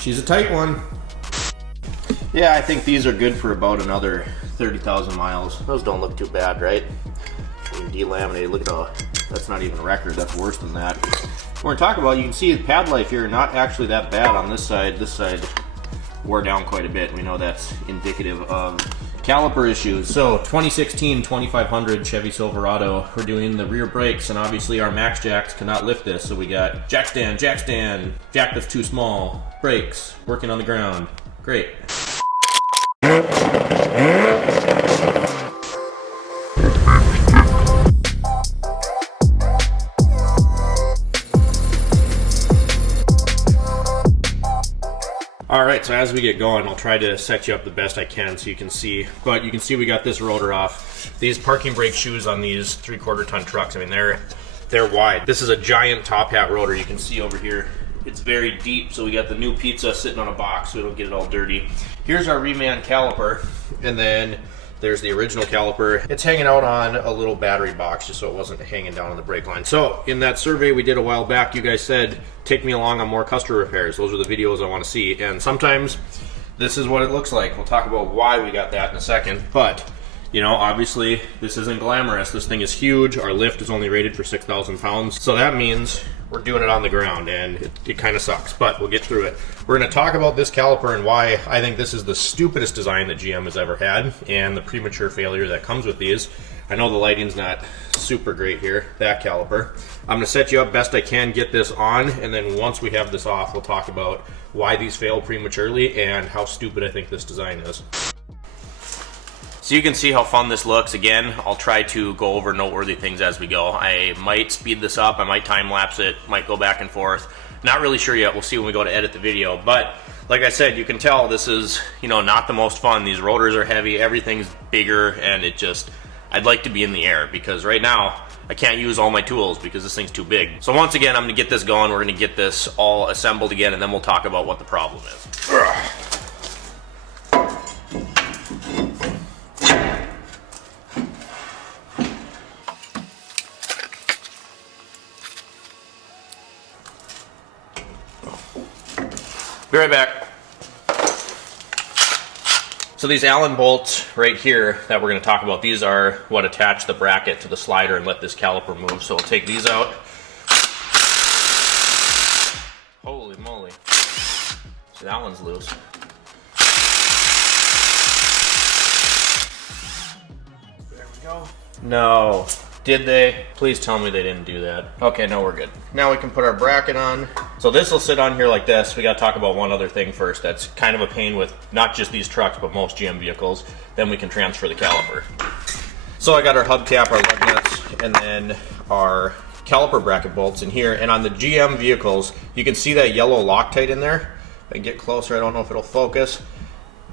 She's a tight one. Yeah, I think these are good for about another 30,000 miles. Those don't look too bad, right? Delaminated, look at all, that's not even a record, that's worse than that. We're gonna talk about, you can see the pad life here, not actually that bad on this side. This side wore down quite a bit. We know that's indicative of caliper issues. So 2016 2500 Chevy Silverado, we're doing the rear brakes, and obviously our max jacks cannot lift this, so we got jack stand, jack that's too small, brakes, working on the ground. Great. All right, so as we get going, I'll try to set you up the best I can so you can see. But you can see we got this rotor off. These parking brake shoes on these 3/4 ton trucks, I mean, they're wide. This is a giant top hat rotor. You can see over here, it's very deep. So we got the new pizza sitting on a box so it'll get it all dirty. Here's our reman caliper, and then there's the original caliper. It's hanging out on a little battery box just so it wasn't hanging down on the brake line. So in that survey we did a while back, you guys said, take me along on more customer repairs. Those are the videos I want to see. And sometimes this is what it looks like. We'll talk about why we got that in a second. But, you know, obviously this isn't glamorous. This thing is huge. Our lift is only rated for 6,000 pounds. So that means we're doing it on the ground, and it kind of sucks, but we'll get through it. We're going to talk about this caliper and why I think this is the stupidest design that GM has ever had, and the premature failure that comes with these. I know the lighting's not super great here, that caliper. I'm going to set you up best I can, get this on, and then once we have this off, we'll talk about why these fail prematurely and how stupid I think this design is. So you can see how fun this looks. Again, I'll try to go over noteworthy things as we go. I might speed this up, I might time lapse it, might go back and forth. Not really sure yet, we'll see when we go to edit the video. But like I said, you can tell this is, you know, not the most fun. These rotors are heavy, everything's bigger, and it just, I'd like to be in the air because right now I can't use all my tools because this thing's too big. So once again, I'm gonna get this going, we're gonna get this all assembled again, and then we'll talk about what the problem is. Be right back. So these Allen bolts right here that we're going to talk about, these are what attach the bracket to the slider and let this caliper move. So we'll take these out. Holy moly. So that one's loose. There we go. No. Did they? Please tell me they didn't do that. Okay, no, we're good. Now we can put our bracket on. So this will sit on here like this. We got to talk about one other thing first. That's kind of a pain with not just these trucks, but most GM vehicles. Then we can transfer the caliper. So I got our hubcap, our lug nuts, and then our caliper bracket bolts in here. And on the GM vehicles, you can see that yellow Loctite in there. If I can get closer, I don't know if it'll focus.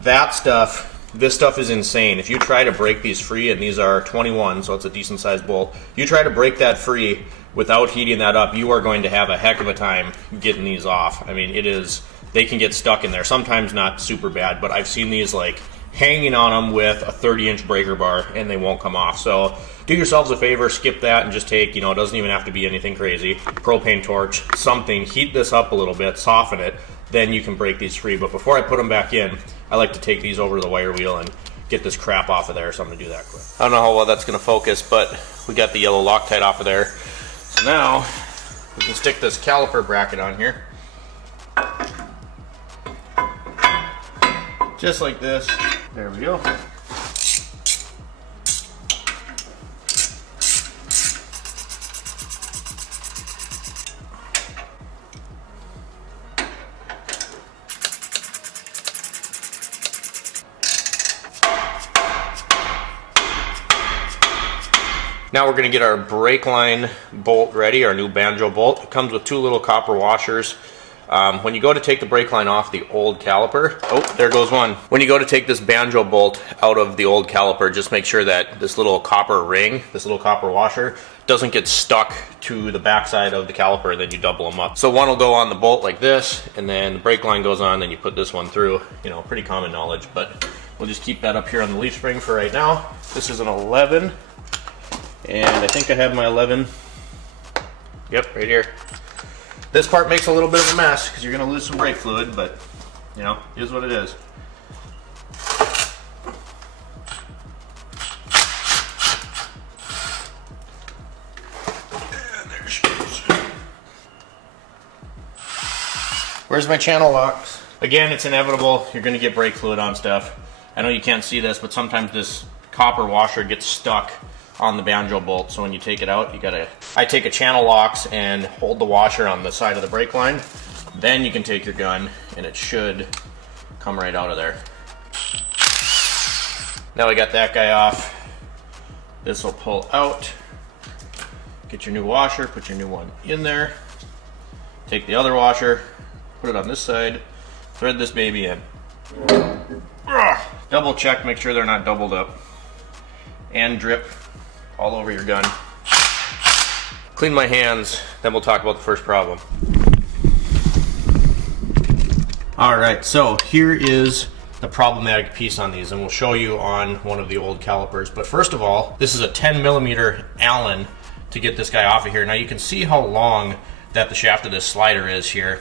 That stuff, this stuff is insane. If you try to break these free, and these are 21, so it's a decent sized bolt, you try to break that free without heating that up, you are going to have a heck of a time getting these off. I mean, it is, they can get stuck in there. Sometimes not super bad, but I've seen these like hanging on them with a 30-inch breaker bar and they won't come off. So do yourselves a favor, skip that and just take, you know, it doesn't even have to be anything crazy, propane torch, something, heat this up a little bit, soften it, then you can break these free. But before I put them back in, I like to take these over to the wire wheel and get this crap off of there, so I'm gonna do that quick. I don't know how well that's gonna focus, but we got the yellow Loctite off of there. So now we can stick this caliper bracket on here. Just like this. There we go. Now we're going to get our brake line bolt ready, our new banjo bolt. It comes with two little copper washers. When you go to take the brake line off the old caliper, oh, there goes one. When you go to take this banjo bolt out of the old caliper, just make sure that this little copper ring, this little copper washer, doesn't get stuck to the backside of the caliper, and then you double them up. So one will go on the bolt like this, and then the brake line goes on, then you put this one through. You know, pretty common knowledge, but we'll just keep that up here on the leaf spring for right now. This is an 11. And I think I have my 11, yep, right here. This part makes a little bit of a mess because you're going to lose some brake fluid, but You know, is what it is. And there she goes. Where's my channel locks? Again, it's inevitable. You're gonna get brake fluid on stuff. I know you can't see this, but sometimes this copper washer gets stuck on the banjo bolt. So when you take it out, I take a channel locks and hold the washer on the side of the brake line. Then you can take your gun and it should come right out of there. Now we got that guy off. This will pull out. Get your new washer, put your new one in there. Take the other washer, put it on this side, thread this baby in. Double check, make sure they're not doubled up. And drip all over your gun. Clean my hands, then we'll talk about the first problem. Alright, so here is the problematic piece on these, and we'll show you on one of the old calipers. But first of all, this is a 10mm Allen to get this guy off of here. Now you can see how long that the shaft of this slider is here.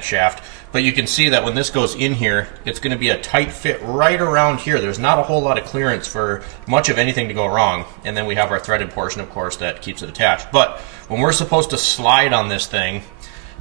Shaft. But you can see that when this goes in here, it's going to be a tight fit right around here. There's not a whole lot of clearance for much of anything to go wrong. And then we have our threaded portion, of course, that keeps it attached. But when we're supposed to slide on this thing,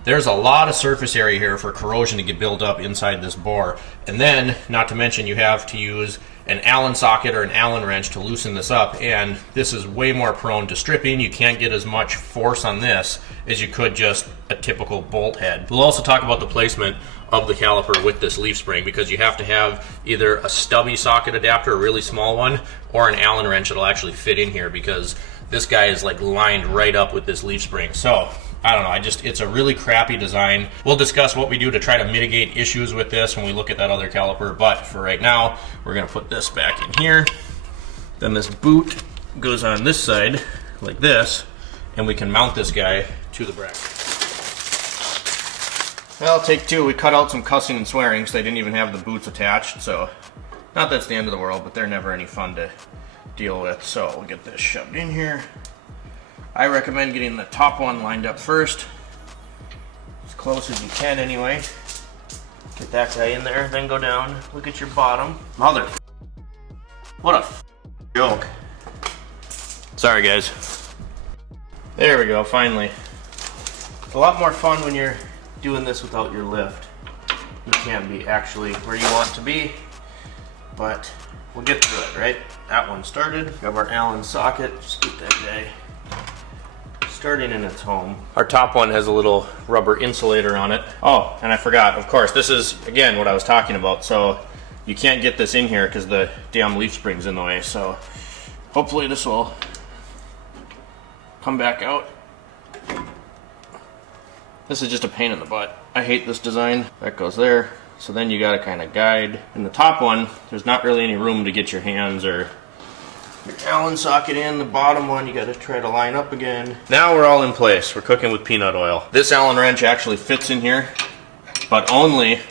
there's a lot of surface area here for corrosion to get built up inside this bore. And then, not to mention, you have to use an Allen socket or an Allen wrench to loosen this up, and this is way more prone to stripping. You can't get as much force on this as you could just a typical bolt head. We'll also talk about the placement of the caliper with this leaf spring, because you have to have either a stubby socket adapter, a really small one, or an Allen wrench that'll actually fit in here, because this guy is like lined right up with this leaf spring. So I don't know, it's a really crappy design. We'll discuss what we do to try to mitigate issues with this when we look at that other caliper, but for right now, we're gonna put this back in here. Then this boot goes on this side, like this, and we can mount this guy to the bracket. Well, take two. We cut out some cussing and swearing because they didn't even have the boots attached, so not that's the end of the world, but they're never any fun to deal with. So we'll get this shoved in here. I recommend getting the top one lined up first, as close as you can anyway. Get that guy in there, then go down, look at your bottom. Mother, what a joke. Sorry guys. There we go, finally. It's a lot more fun when you're doing this without your lift. You can't be actually where you want to be, but we'll get through it, right? That one started. Grab our Allen socket, just get that guy starting in its home. Our top one has a little rubber insulator on it. Oh, and I forgot, of course, this is, again, what I was talking about. So you can't get this in here because the damn leaf spring's in the way. So hopefully this will come back out. This is just a pain in the butt. I hate this design. That goes there. So then you gotta kind of guide. In the top one, there's not really any room to get your hands or your Allen socket in. The bottom one, you gotta try to line up again. Now we're all in place. We're cooking with peanut oil. This Allen wrench actually fits in here, but only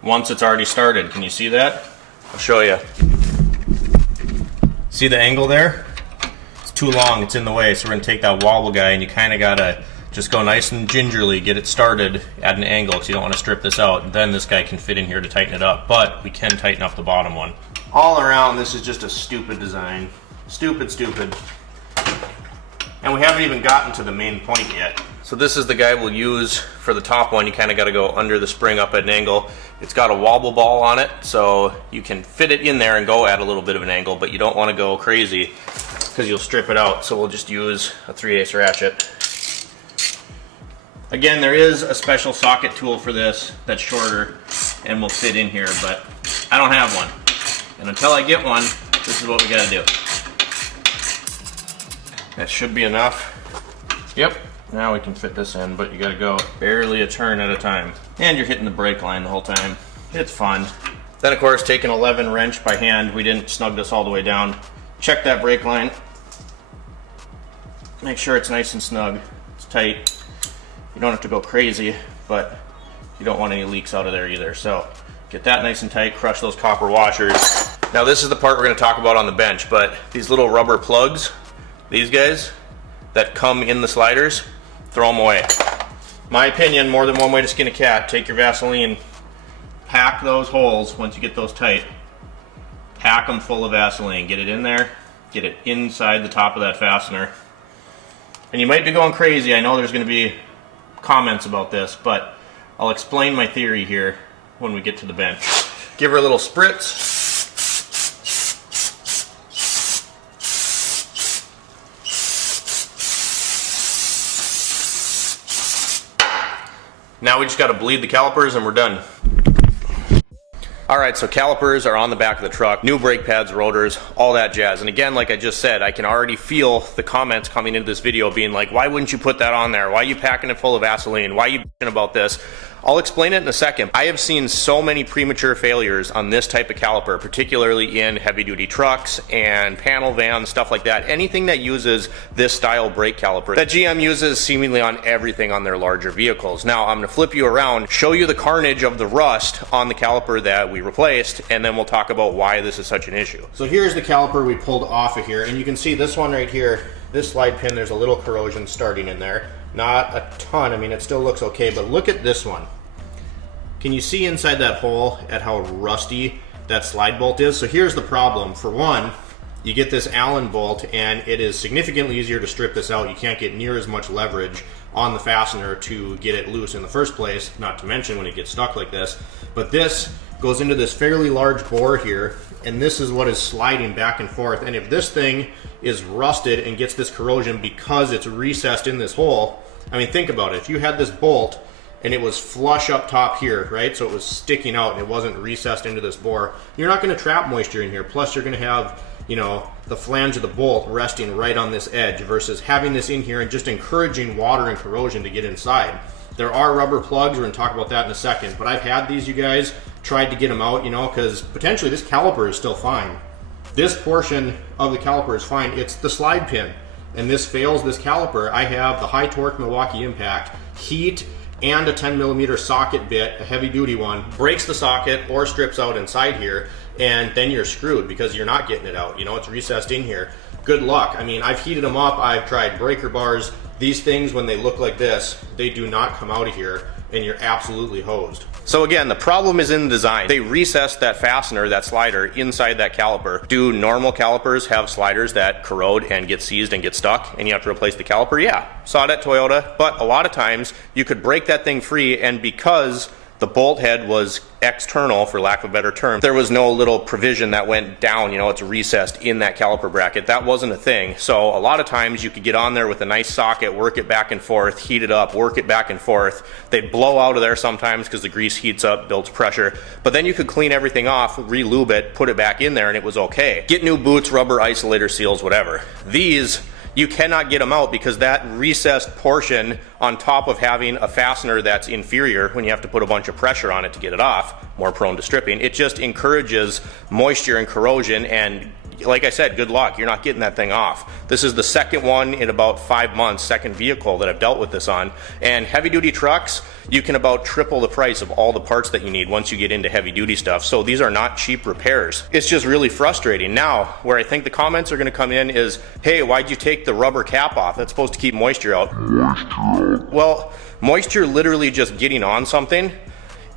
once it's already started. Can you see that? I'll show you. See the angle there? It's too long, it's in the way. So we're gonna take that wobble guy and you kind of gotta just go nice and gingerly, get it started at an angle because you don't want to strip this out. Then this guy can fit in here to tighten it up, but we can tighten up the bottom one. All around, this is just a stupid design. Stupid, stupid. And we haven't even gotten to the main point yet. So this is the guy we'll use for the top one. You kind of got to go under the spring up at an angle. It's got a wobble ball on it, so you can fit it in there and go at a little bit of an angle, but you don't want to go crazy because you'll strip it out. So we'll just use a 3/8 ratchet. Again, there is a special socket tool for this that's shorter and will fit in here, but I don't have one. And until I get one, this is what we gotta do. That should be enough. Yep, now we can fit this in, but you gotta go barely a turn at a time. And you're hitting the brake line the whole time. It's fun. Then of course, take an 11 wrench by hand. We didn't snug this all the way down. Check that brake line. Make sure it's nice and snug. It's tight. You don't have to go crazy, but you don't want any leaks out of there either. So get that nice and tight, crush those copper washers. Now this is the part we're gonna talk about on the bench, but these little rubber plugs, these guys that come in the sliders, throw them away. My opinion, more than one way to skin a cat. Take your Vaseline, pack those holes once you get those tight. Pack them full of Vaseline. Get it in there, get it inside the top of that fastener. And you might be going crazy. I know there's going to be comments about this, but I'll explain my theory here when we get to the bench. Give her a little spritz. Now we just got to bleed the calipers and we're done. Alright, so calipers are on the back of the truck, new brake pads, rotors, all that jazz. And again, like I just said, I can already feel the comments coming into this video being like, why wouldn't you put that on there? Why are you packing it full of Vaseline? Why are you bitching about this? I'll explain it in a second. I have seen so many premature failures on this type of caliper, particularly in heavy duty trucks and panel vans, stuff like that. Anything that uses this style brake caliper that GM uses seemingly on everything on their larger vehicles. Now I'm gonna flip you around, show you the carnage of the rust on the caliper that we replaced, and then we'll talk about why this is such an issue. So here's the caliper we pulled off of here, and you can see this one right here, this slide pin, there's a little corrosion starting in there. Not a ton, I mean it still looks okay, but look at this one. Can you see inside that hole at how rusty that slide bolt is? So here's the problem. For one, you get this Allen bolt and it is significantly easier to strip this out. You can't get near as much leverage on the fastener to get it loose in the first place, not to mention when it gets stuck like this. But this goes into this fairly large bore here, and this is what is sliding back and forth. And if this thing is rusted and gets this corrosion because it's recessed in this hole, I mean, think about it. If you had this bolt and it was flush up top here, right? So it was sticking out and it wasn't recessed into this bore, you're not gonna trap moisture in here. Plus you're gonna have, you know, the flange of the bolt resting right on this edge versus having this in here and just encouraging water and corrosion to get inside. There are rubber plugs, we're gonna talk about that in a second, but I've had these, you guys, tried to get them out, you know, because potentially this caliper is still fine. This portion of the caliper is fine, it's the slide pin. And this fails this caliper. I have the high torque Milwaukee Impact, heat, and a 10mm socket bit, a heavy duty one, breaks the socket or strips out inside here, and then you're screwed because you're not getting it out. You know, it's recessed in here. Good luck. I mean, I've heated them up, I've tried breaker bars. These things, when they look like this, they do not come out of here, and you're absolutely hosed. So again, the problem is in the design. They recessed that fastener, that slider, inside that caliper. Do normal calipers have sliders that corrode and get seized and get stuck and you have to replace the caliper? Yeah, saw it at Toyota, but a lot of times you could break that thing free, and because the bolt head was external, for lack of a better term, there was no little provision that went down, you know, it's recessed in that caliper bracket. That wasn't a thing. So a lot of times you could get on there with a nice socket, work it back and forth, heat it up, work it back and forth. They'd blow out of there sometimes because the grease heats up, builds pressure, but then you could clean everything off, re-lube it, put it back in there, and it was okay. Get new boots, rubber isolator seals, whatever. These, you cannot get them out because that recessed portion on top of having a fastener that's inferior when you have to put a bunch of pressure on it to get it off, more prone to stripping, it just encourages moisture and corrosion, and like I said, good luck, you're not getting that thing off. This is the second one in about 5 months, second vehicle that I've dealt with this on. And heavy duty trucks, you can about triple the price of all the parts that you need once you get into heavy duty stuff. So these are not cheap repairs. It's just really frustrating. Now, where I think the comments are gonna come in is, hey, why'd you take the rubber cap off? That's supposed to keep moisture out. Well, moisture literally just getting on something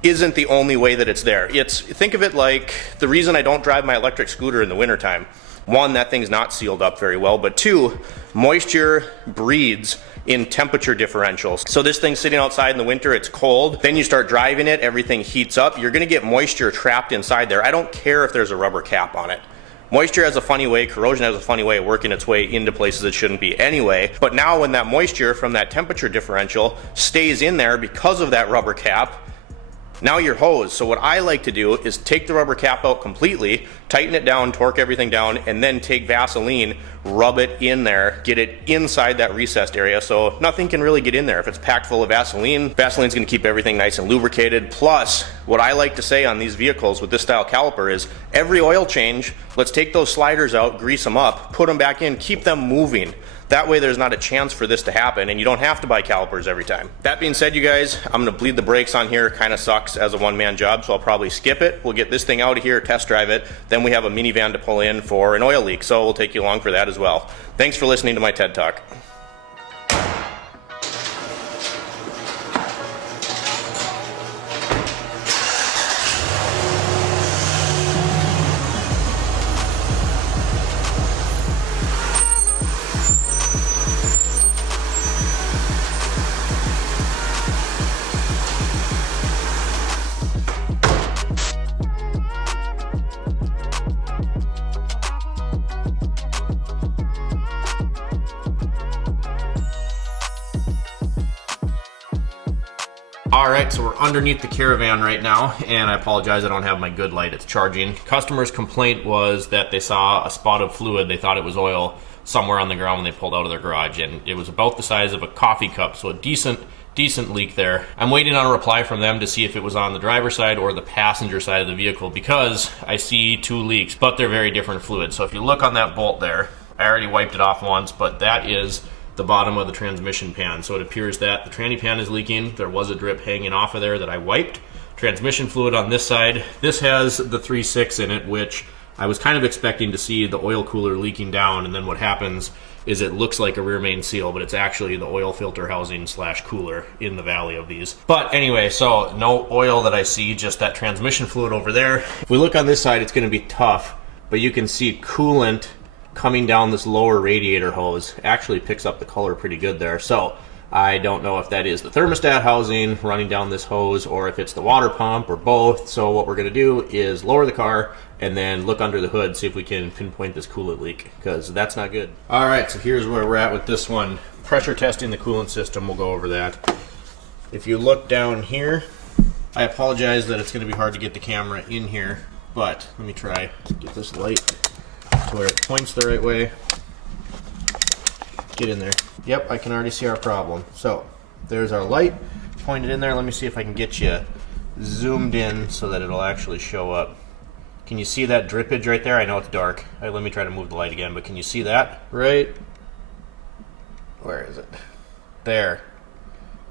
isn't the only way that it's there. Think of it like the reason I don't drive my electric scooter in the wintertime. One, that thing's not sealed up very well, but two, moisture breeds in temperature differentials. So this thing's sitting outside in the winter, it's cold, then you start driving it, everything heats up, you're gonna get moisture trapped inside there. I don't care if there's a rubber cap on it. Moisture has a funny way, corrosion has a funny way of working its way into places it shouldn't be anyway. But now when that moisture from that temperature differential stays in there because of that rubber cap, now you're hosed. So what I like to do is take the rubber cap out completely, tighten it down, torque everything down, and then take Vaseline, rub it in there, get it inside that recessed area so nothing can really get in there. If it's packed full of Vaseline, Vaseline's gonna keep everything nice and lubricated. Plus, what I like to say on these vehicles with this style caliper is every oil change, let's take those sliders out, grease them up, put them back in, keep them moving. That way there's not a chance for this to happen and you don't have to buy calipers every time. That being said, you guys, I'm gonna bleed the brakes on here. Kind of sucks as a one-man job, so I'll probably skip it. We'll get this thing out of here, test drive it, then we have a minivan to pull in for an oil leak, so we'll take you along for that as well. Thanks for listening to my TED Talk. right, so we're underneath the Caravan right now, and I apologize, I don't have my good light, it's charging. Customer's complaint was that they saw a spot of fluid, they thought it was oil, somewhere on the ground when they pulled out of their garage, and it was about the size of a coffee cup, so a decent leak there. I'm waiting on a reply from them to see if it was on the driver's side or the passenger side of the vehicle, because I see 2 leaks, but they're very different fluids. So if you look on that bolt there, I already wiped it off once, but that is the bottom of the transmission pan. So it appears that the tranny pan is leaking. There was a drip hanging off of there that I wiped. Transmission fluid on this side. This has the 3.6 in it, which I was kind of expecting to see the oil cooler leaking down, and then what happens is it looks like a rear main seal, but it's actually the oil filter housing / cooler in the valley of these. But anyway, so no oil that I see, just that transmission fluid over there. If we look on this side, it's gonna be tough, but you can see coolant coming down this lower radiator hose. Actually picks up the color pretty good there. So I don't know if that is the thermostat housing running down this hose or if it's the water pump or both. So what we're gonna do is lower the car and then look under the hood, see if we can pinpoint this coolant leak, because that's not good. All right, so here's where we're at with this one. Pressure testing the coolant system, we'll go over that. If you look down here, I apologize that it's gonna be hard to get the camera in here, but let me try to get this light to where it points the right way. Get in there. Yep, I can already see our problem. So there's our light pointed in there. Let me see if I can get you zoomed in so that it'll actually show up. Can you see that drippage right there? I know it's dark. Let me try to move the light again, but can you see that? Right? Where is it? There.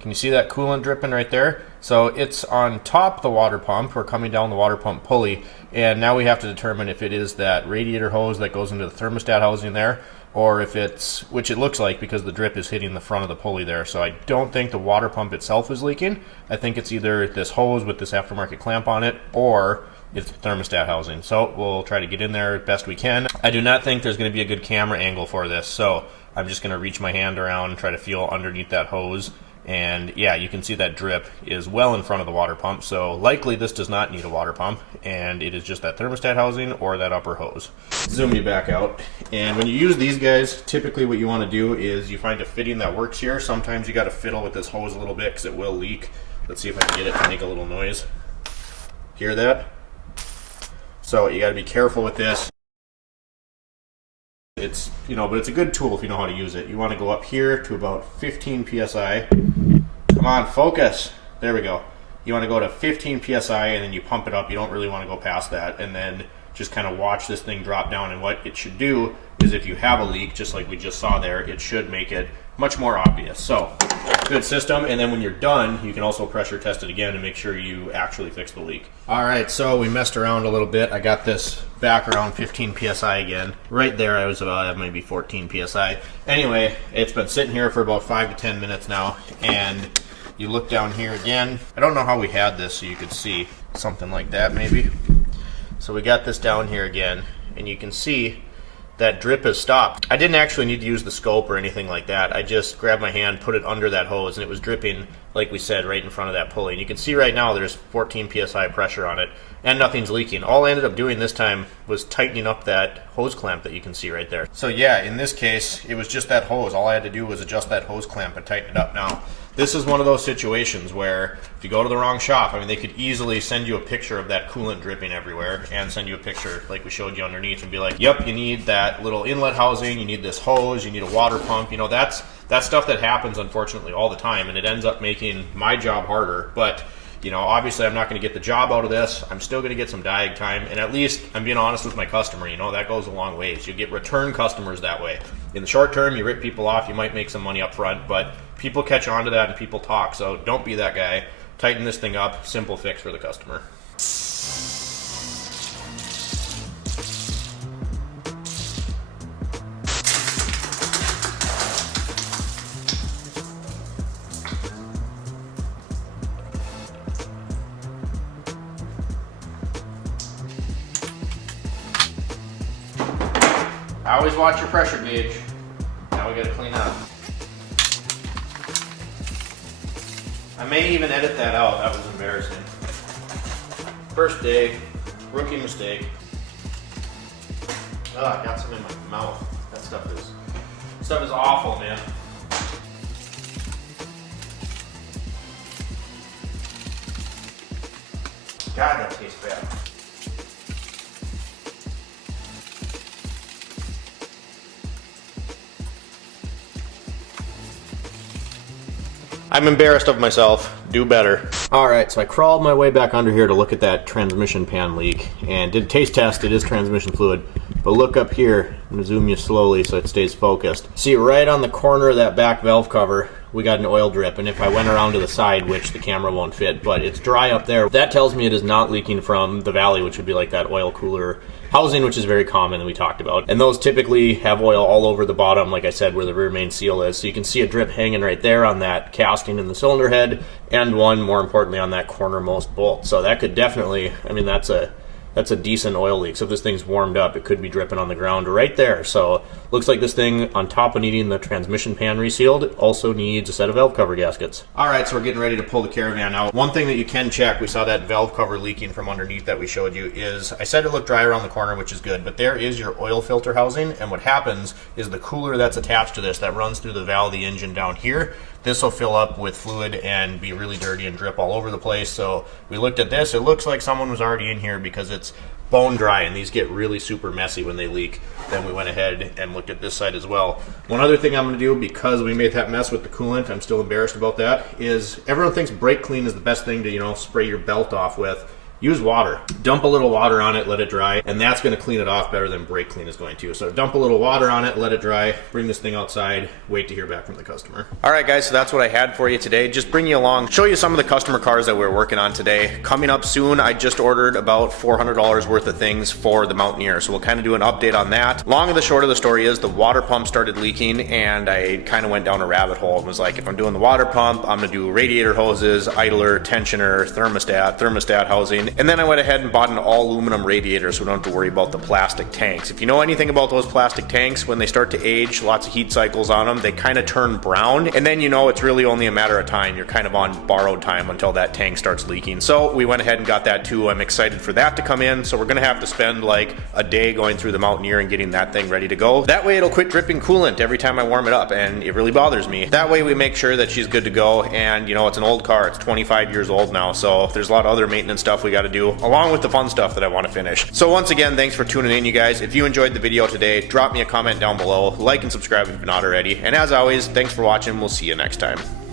Can you see that coolant dripping right there? So it's on top of the water pump, or coming down the water pump pulley, and now we have to determine if it is that radiator hose that goes into the thermostat housing there, or if it's, which it looks like because the drip is hitting the front of the pulley there. So I don't think the water pump itself is leaking. I think it's either this hose with this aftermarket clamp on it, or it's the thermostat housing. So we'll try to get in there best we can. I do not think there's going to be a good camera angle for this, so I'm just going to reach my hand around and try to feel underneath that hose. And yeah, you can see that drip is well in front of the water pump, so likely this does not need a water pump, and it is just that thermostat housing or that upper hose. Zoom you back out, and when you use these guys, typically what you want to do is you find a fitting that works here. Sometimes you got to fiddle with this hose a little bit because it will leak. Let's see if I can get it to make a little noise. Hear that? So you got to be careful with this. It's, but it's a good tool if you know how to use it. You want to go up here to about 15 psi. Come on, focus. There we go. You want to go to 15 psi and then you pump it up. You don't really want to go past that, and then just kind of watch this thing drop down. And what it should do is, if you have a leak, just like we just saw there, it should make it much more obvious. So good system. And then when you're done, you can also pressure test it again to make sure you actually fix the leak. All right, so we messed around a little bit. I got this back around 15 psi again. Right there I was about maybe 14 psi. Anyway, it's been sitting here for about 5 to 10 minutes now, and you look down here again. I don't know how we had this so you could see something like that maybe. So we got this down here again, and you can see that drip has stopped. I didn't actually need to use the scope or anything like that. I just grabbed my hand, put it under that hose, and it was dripping, like we said, right in front of that pulley. And you can see right now there's 14 psi pressure on it, and nothing's leaking. All I ended up doing this time was tightening up that hose clamp that you can see right there. So yeah, in this case, it was just that hose. All I had to do was adjust that hose clamp and tighten it up. Now, this is one of those situations where if you go to the wrong shop, I mean, they could easily send you a picture of that coolant dripping everywhere and send you a picture like we showed you underneath and be like, yep, you need that little inlet housing, you need this hose, you need a water pump. That's stuff that happens, unfortunately, all the time, and it ends up making my job harder. But obviously I'm not going to get the job out of this. I'm still going to get some diag time, and at least I'm being honest with my customer. That goes a long ways. You get return customers that way. In the short term, you rip people off, you might make some money up front, but people catch on to that and people talk. So don't be that guy. Tighten this thing up. Simple fix for the customer. I always watch your pressure gauge. Now we gotta clean up. I may even edit that out. That was embarrassing. First day, rookie mistake. Oh, I got some in my mouth. That stuff is awful, man. God, that tastes bad. I'm embarrassed of myself. Do better. Alright, so I crawled my way back under here to look at that transmission pan leak and did a taste test. It is transmission fluid. But look up here. I'm going to zoom you slowly so it stays focused. See, right on the corner of that back valve cover, we got an oil drip. And if I went around to the side, which the camera won't fit, but it's dry up there, that tells me it is not leaking from the valley, which would be like that oil cooler housing, which is very common that we talked about. And those typically have oil all over the bottom, like I said, where the rear main seal is. So you can see a drip hanging right there on that casting in the cylinder head, and one, more importantly, on that cornermost bolt. So that could definitely, I mean, that's a decent oil leak. So if this thing's warmed up, it could be dripping on the ground right there. So looks like this thing, on top of needing the transmission pan resealed, also needs a set of valve cover gaskets. All right, so we're getting ready to pull the Caravan out. One thing that you can check, we saw that valve cover leaking from underneath that we showed you, is I said it looked dry around the corner, which is good, but there is your oil filter housing. And what happens is the cooler that's attached to this, that runs through the valve of the engine down here, this will fill up with fluid and be really dirty and drip all over the place. So we looked at this. It looks like someone was already in here because it's bone dry, and these get really super messy when they leak. Then we went ahead and looked at this side as well. One other thing I'm going to do, because we made that mess with the coolant, I'm still embarrassed about that, is everyone thinks brake clean is the best thing to, you know, spray your belt off with. Use water. Dump a little water on it, let it dry, and that's going to clean it off better than brake clean is going to. So dump a little water on it, let it dry, bring this thing outside, wait to hear back from the customer. All right, guys, so that's what I had for you today. Just bring you along, show you some of the customer cars that we're working on today. Coming up soon, I just ordered about $400 worth of things for the Mountaineer, so we'll kind of do an update on that. Long and the short of the story is the water pump started leaking, and I kind of went down a rabbit hole and was like, if I'm doing the water pump, I'm going to do radiator hoses, idler, tensioner, thermostat housing, and then I went ahead and bought an all aluminum radiator so we don't have to worry about the plastic tanks. If you know anything about those plastic tanks, when they start to age, lots of heat cycles on them, they kind of turn brown, and then you know it's really only a matter of time. You're kind of on borrowed time until that tank starts leaking. So we went ahead and got that too. I'm excited for that to come in. So we're gonna have to spend like a day going through the Mountaineer and getting that thing ready to go. That way it'll quit dripping coolant every time I warm it up, and it really bothers me. That way we make sure that she's good to go. And you know, it's an old car, it's 25 years old now, so there's a lot of other maintenance stuff we got to do, along with the fun stuff that I want to finish. So once again, thanks for tuning in, you guys. If you enjoyed the video today, drop me a comment down below, like and subscribe if you're not already, and as always, thanks for watching. We'll see you next time.